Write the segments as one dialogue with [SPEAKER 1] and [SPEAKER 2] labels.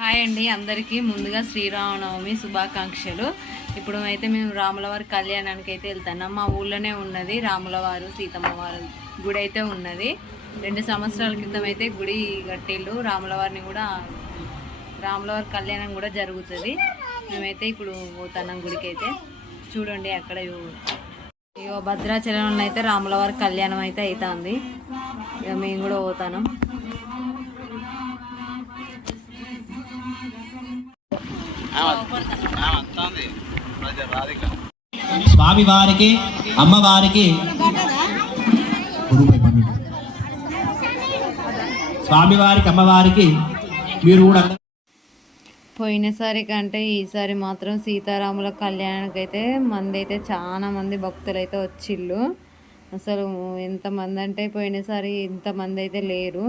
[SPEAKER 1] Hi అండి అందరికీ ముందుగా శ్రీరామనవమి శుభాకాంక్షలు. ఇప్పుడు అయితే మేము రాములవారి కళ్యాణానికి అయితే వెళ్తున్నాం. మా ఊళ్ళోనే ఉన్నది రాములవారు సీతమ్మ వారు గుడి అయితే ఉన్నది. రెండు సంవత్సరాల క్రితం అయితే గుడి కట్టిళ్ళు రాములవారిని కూడా రాములవారి కళ్యాణం కూడా జరుగుతుంది. మేమైతే ఇప్పుడు పోతున్నాం గుడికి అయితే చూడండి అక్కడ ఇక భద్రాచలంలో అయితే రాములవారి కళ్యాణం అయితే అవుతుంది ఇక మేము కూడా పోతాను.
[SPEAKER 2] స్వామి వారికి అమ్మవారికి స్వామివారికి అమ్మవారికి మీరు కూడా
[SPEAKER 1] పోయినసారి కంటే ఈసారి మాత్రం సీతారాముల కళ్యాణానికి అయితే మంది అయితే చాలా మంది భక్తులు అయితే వచ్చిళ్ళు. అసలు ఎంతమంది అంటే పోయినసారి ఇంతమంది అయితే లేరు.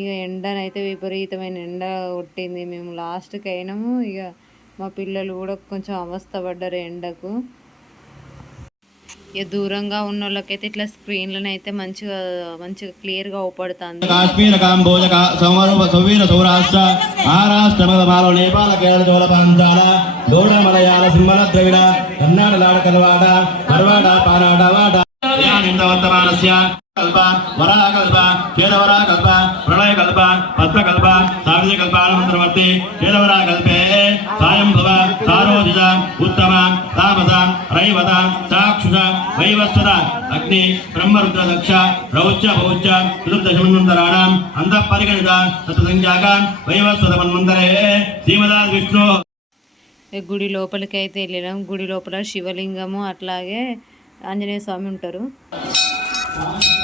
[SPEAKER 1] ఇక ఎండనైతే విపరీతమైన ఎండ కొట్టింది. మేము లాస్ట్కి అయినాము ఇక మా పిల్లలు కూడా కొంచెం అవస్థ పడ్డారు ఎండకు. ఇక దూరంగా ఉన్న వాళ్ళకైతే ఇట్లా స్క్రీన్లను అయితే మంచిగా మంచిగా క్లియర్గా అవుపడుతుంది.
[SPEAKER 2] కాశ్మీర కాంబోజ సౌర సౌవీర నేపాల కేరళ చోళ పాంచాల దోడ మలయాళ సింహల ద్రవిడ కర్ణాటక లాడ కలవాడ పర్వాడ పానాడ వాడ. వర్తమానస్య కల్ప వరాకల్ప చేదవరాకల్ప ప్రళయకల్ప పద్మకల్ప సార్యకల్పానంతరవర్తి చేదవరాకల్పే సాయం భవ సారోజిత ఉత్తమ తామస రైవత చాక్షుష వైవస్వత అగ్ని బ్రహ్మరుద్ర దక్ష రౌచ్య భౌచ్య చతుర్దశమన్వంతరాణం అంతః పరిగణిత సతసంఖ్యాక వైవస్వత మన్వంతరే శ్రీమదా విష్ణు.
[SPEAKER 1] గుడి లోపలికి అయితే వెళ్ళినాం గుడి లోపల శివలింగము అట్లాగే ఆంజనేయ స్వామి ఉంటారు.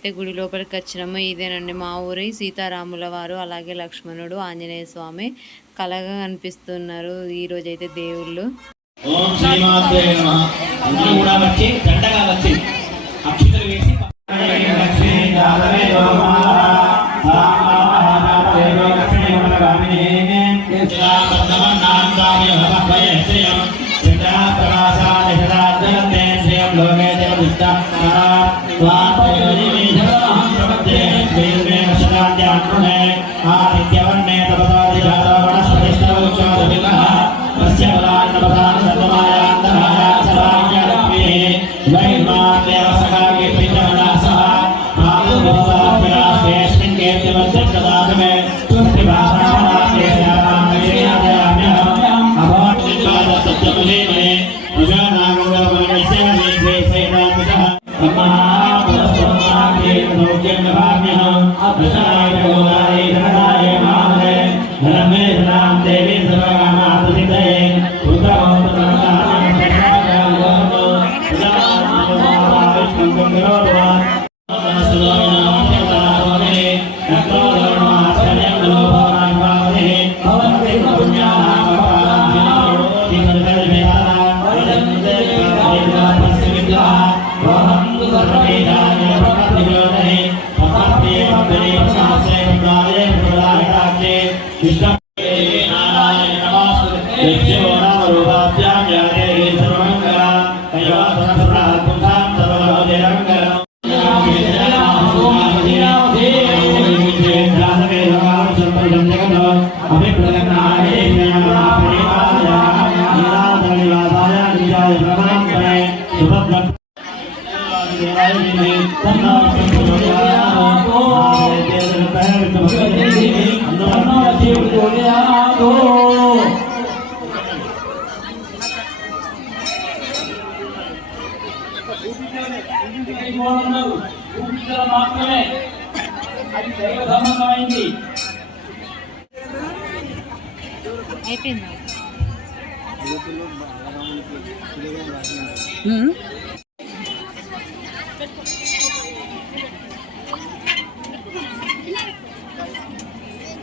[SPEAKER 1] మేమైతే గుడి లోపలికి వచ్చినాము ఇదేనండి మా ఊరి సీతారాముల వారు అలాగే లక్ష్మణుడు ఆంజనేయ స్వామి. కలగా కనిపిస్తున్నారు ఈ రోజైతే దేవుళ్ళు.
[SPEAKER 2] ఓం Bye. Bye.
[SPEAKER 3] Bye. Bye. सदां देवी
[SPEAKER 1] सर्वकामातुसिद्धये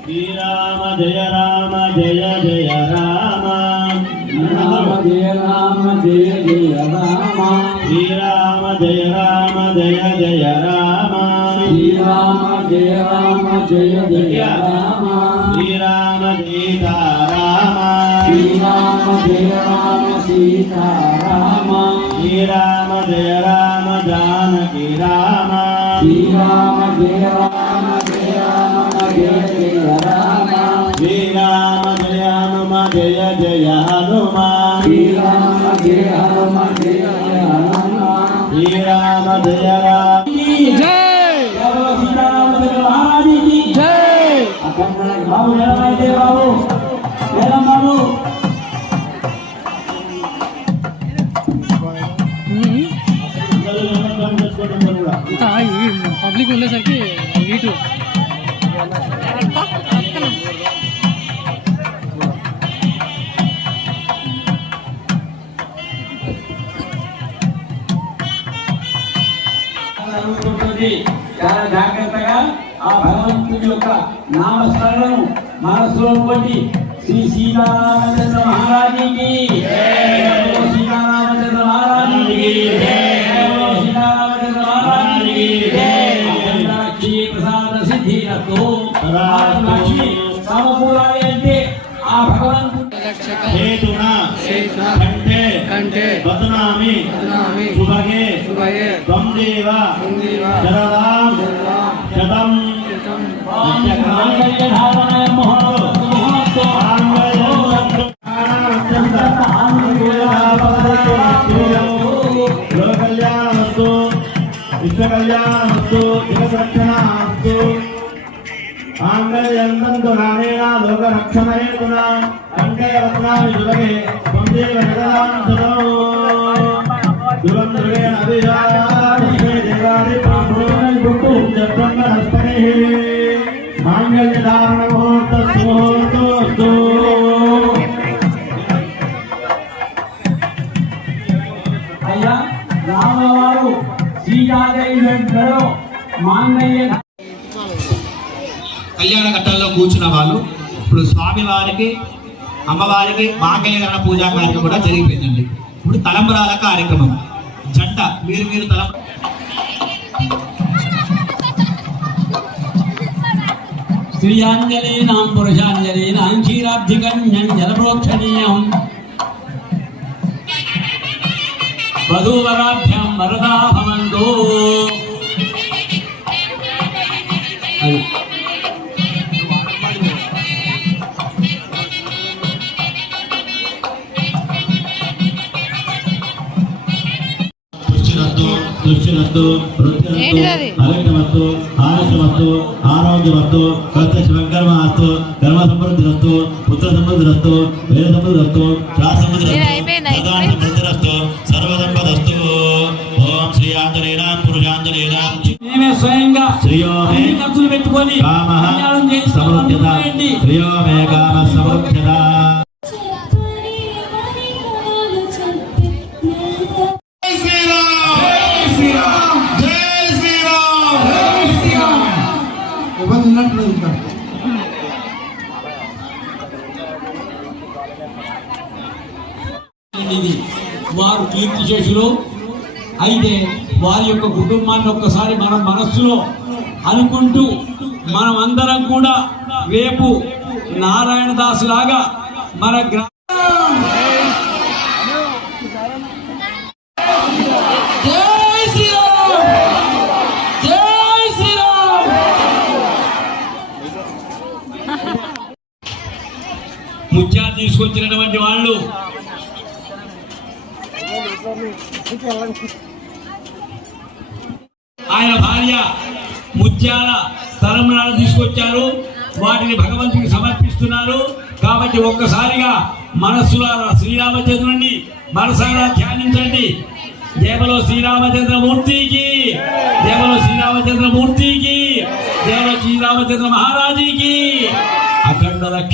[SPEAKER 2] శ్రీరామ జయ రామ జయ జయ రామ.
[SPEAKER 3] రామ జయ రామ జయ జయ రామ.
[SPEAKER 2] శ్రీరామ జయ రామ జయ జయ రామ.
[SPEAKER 3] శ్రీరామ జయ రామ జయ జయ రామ.
[SPEAKER 2] శ్రీరామ సీతారామ
[SPEAKER 3] శ్రీరామ జయ రామ సీతారామ
[SPEAKER 2] శ్రీరామ జయ రామ జానకి రామ.
[SPEAKER 3] శ్రీరామ జయ రామ జయ జయ
[SPEAKER 2] హనుమ.
[SPEAKER 3] శ్రీరామ జయ హనుమ జయ జయ హనుమ.
[SPEAKER 2] శ్రీరామ జయ రామ.
[SPEAKER 3] బాబు నిలబడితే బాబు వేలం బాబు
[SPEAKER 4] పబ్లిక్ ఉండేసరికి నీటు.
[SPEAKER 3] ఉంటుంది. చాలా జాగ్రత్తగా ఆ భగవంతుడి యొక్క నామస్మరణను మనసులో కొట్టి శ్రీ సీతారామచంద్ర మహారాజుకి. సీతారామచంద్ర మహారాజుకి. జయ సీతారామచంద్ర మహారాజుకి. అఖండ లక్ష్మీ ప్రసాద సిద్ధిరతో లక్ష్మి సమకూరాలి అంటే ఆ భగవంతుడు
[SPEAKER 2] హేతున కంటే
[SPEAKER 4] కంటే
[SPEAKER 2] బదనామి.
[SPEAKER 4] బదనామి
[SPEAKER 2] శుభగే
[SPEAKER 4] శుభయే
[SPEAKER 2] త్వం దేవ
[SPEAKER 4] దేవ
[SPEAKER 2] శరదాం శతం
[SPEAKER 3] మాంగళ్యధారణాయ ముహూర్తం ముహూర్తం
[SPEAKER 2] లోకల్యాణమస్తు విశ్వకల్యాణమస్తు జగద్రక్షణమస్తు మాంగళ్యంతంతు నానేన
[SPEAKER 3] అయ్యా రామవారు మాంగళ్య
[SPEAKER 2] కళ్యాణ ఘట్టంలో కూర్చున్న వాళ్ళు ఇప్పుడు స్వామివారికి అమ్మవారికి మాంగళ్యకరణ పూజా కార్యక్రమం కూడా జరిగిపోయిందండి. ఇప్పుడు తలంబరాల కార్యక్రమం. జంట మీరు మీరు తలం
[SPEAKER 3] స్త్రీయాంజలీనాం పురుషాంజలీనాం క్షీరాబ్ధికన్యం జలప్రోక్షణీయం. వధూవరాభ్యాం వరదా భవంతు
[SPEAKER 2] దుశ్చినత్తు
[SPEAKER 1] ఏంటిదది?
[SPEAKER 2] అలక్ష్యమత్తు ఆలస్యమత్తు ఆరోగ్యమత్తు కృత శివంకర్మస్తు కర్మ సమృద్ధిరస్తు పుత్ర సమృద్ధిరస్తు వేద సమృద్ధిరస్తు శ్వాస
[SPEAKER 1] ఇది అయిపోయిందా? అయిపోయింది.
[SPEAKER 2] సమృద్ధిరస్తు సర్వసంపదస్తు ఓం శ్రీ ఆంజనేయాం పురుషాంజనేయాం
[SPEAKER 3] స్వయంగా ఖర్చులు పెట్టుకొని
[SPEAKER 2] కామ
[SPEAKER 3] కళ్యాణం చేయిస్తాం
[SPEAKER 2] సమృద్ధ్యత
[SPEAKER 3] అనుకోండి.
[SPEAKER 2] శ్రియో మే కామ సమృద్ధ్యత
[SPEAKER 3] వారు కీర్తి శేషులు అయితే వారి యొక్క కుటుంబాన్ని ఒక్కసారి మన మనస్సులో అనుకుంటూ మనం అందరం కూడా రేపు నారాయణ దాస్ లాగా మన గ్రా తీసుకొచ్చినటువంటి వాళ్ళు. ఆయన భార్య ముత్యాల తలంబరాలు తీసుకొచ్చారు. వాటిని భగవంతుడికి సమర్పిస్తున్నారు. కాబట్టి ఒక్కసారిగా మనస్సులారా శ్రీరామచంద్రుని మనసారా ధ్యానించండి. దేవలో శ్రీరామచంద్రమూర్తికి దేవలో శ్రీరామచంద్రమూర్తికి దేవలో శ్రీరామచంద్ర
[SPEAKER 2] మహా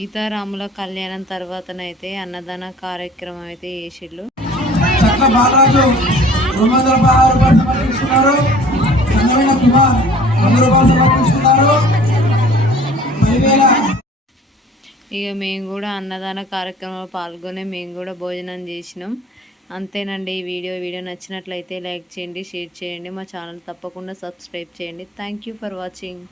[SPEAKER 1] సీతారాముల కళ్యాణం తర్వాతనైతే అన్నదాన కార్యక్రమం అయితే చేసిళ్ళు ఇక మేము కూడా అన్నదాన కార్యక్రమంలో పాల్గొని మేము కూడా భోజనం చేసినాం. అంతేనండి ఈ వీడియో వీడియో నచ్చినట్లయితే లైక్ చేయండి షేర్ చేయండి. మా ఛానల్ తప్పకుండా సబ్స్క్రైబ్ చేయండి. Thank you for watching